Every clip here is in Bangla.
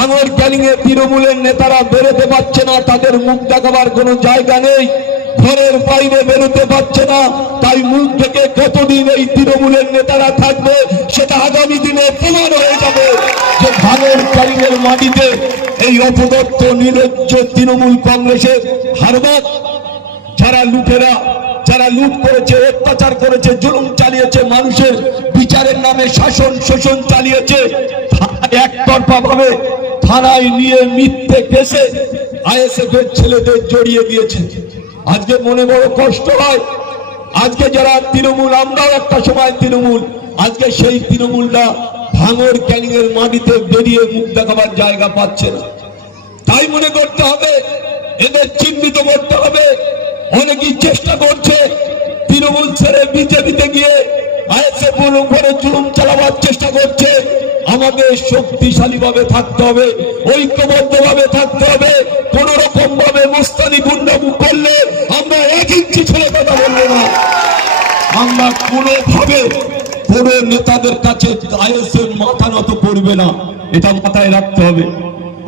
ভাঙড় ক্যানিং এ তৃণমূলের নেতারা বেরোতে পারছে না, তাদের মুখ দেখাবার কোনো জায়গা নেই, ঘরের বাইরে বেরোতে পারছে না। তাই মুখ থেকে কতদিন এই তৃণমূলের নেতারা থাকবে সেটা আগামী দিনে প্রমাণ হয়ে যাবে যে ভাঙড় ক্যানিং এর মাটিতে এই অপদত্ত নির্লজ্জ তৃণমূল কংগ্রেসের হারবাদ। যারা লুটেরা, যারা লুট করেছে, অত্যাচার করেছে, জুলুম চালিয়েছে, মানুষের বিচারের নামে শাসন শোষণ চালিয়েছে, একতরফা ভাবে থানায় নিয়ে মিথ্যে কেসে আইএসএফ এর ছেলেদের জড়িয়ে দিয়েছে। আজকে মনে বড় কষ্ট হয়, আজকে যারা তৃণমূল, আমরাও একটা সময় তৃণমূল, আজকে সেই তৃণমূলটা ভাঙড় ক্যানিং এর মাটিতে বেরিয়ে মুখ দেখাবার জায়গা পাচ্ছে না। তাই মনে করতে হবে, এদের চিহ্নিত করতে হবে। অনেকেই চেষ্টা করছে তৃণমূল ছেড়ে বিজেপিতে গিয়ে আইএসএফ এর উপরে জুলুম চালাবার চেষ্টা করছে। আমাদের শক্তিশালী ভাবে থাকতে হবে, ঐক্যবদ্ধ ভাবে থাকতে হবে। কোন রকম ভাবে মুস্তানি গুন্ডামু করলে আমরা এক ইঞ্চি ছেড়ে কথা বলবো না। আমরা কোনোভাবে কোন নেতাদের কাছে আইএসএফ মাথা নত করবে না, এটা মাথায় রাখতে হবে।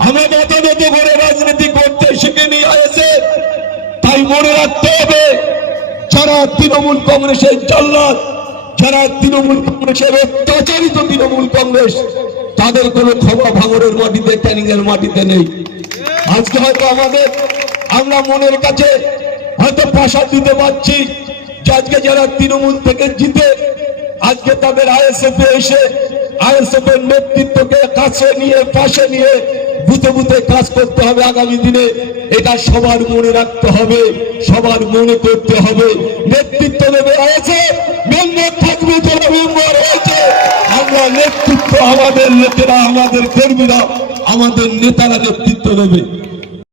আমরা মাথা নত করে রাজনীতি করতে শিখিনি আইএসএফ। তাই মনে রাখতে হবে, যারা তৃণমূল কংগ্রেসের জাল্লাদ, যারা তৃণমূল কংগ্রেসের অত্যাচারিত তৃণমূল কংগ্রেস, তাদের কোনো খবর ভাঙড়ের মাটিতে, ক্যানিং এর মাটিতে নেই। আজকে হয়তো আমরা মনের কাছে হয়তো প্রাসাদ দিতে পারছি যে আজকে যারা তৃণমূল থেকে জিতে আজকে তাদের আইএসএফ এসে আইএসএফ এর নেতৃত্বকে কাছে নিয়ে, পাশে নিয়ে বুথে বুথে কাজ করতে হবে আগামী দিনে। এটা সবার মনে রাখতে হবে, সবার মনে করতে হবে। নেতৃত্ব দেবে আইএসএফ, মেম্বার থাকবে যারা মেম্বার হয়েছে। আমরা নেতৃত্ব, আমাদের লোকেরা, আমাদের কর্মীরা, আমাদের নেতারা নেতৃত্ব দেবে।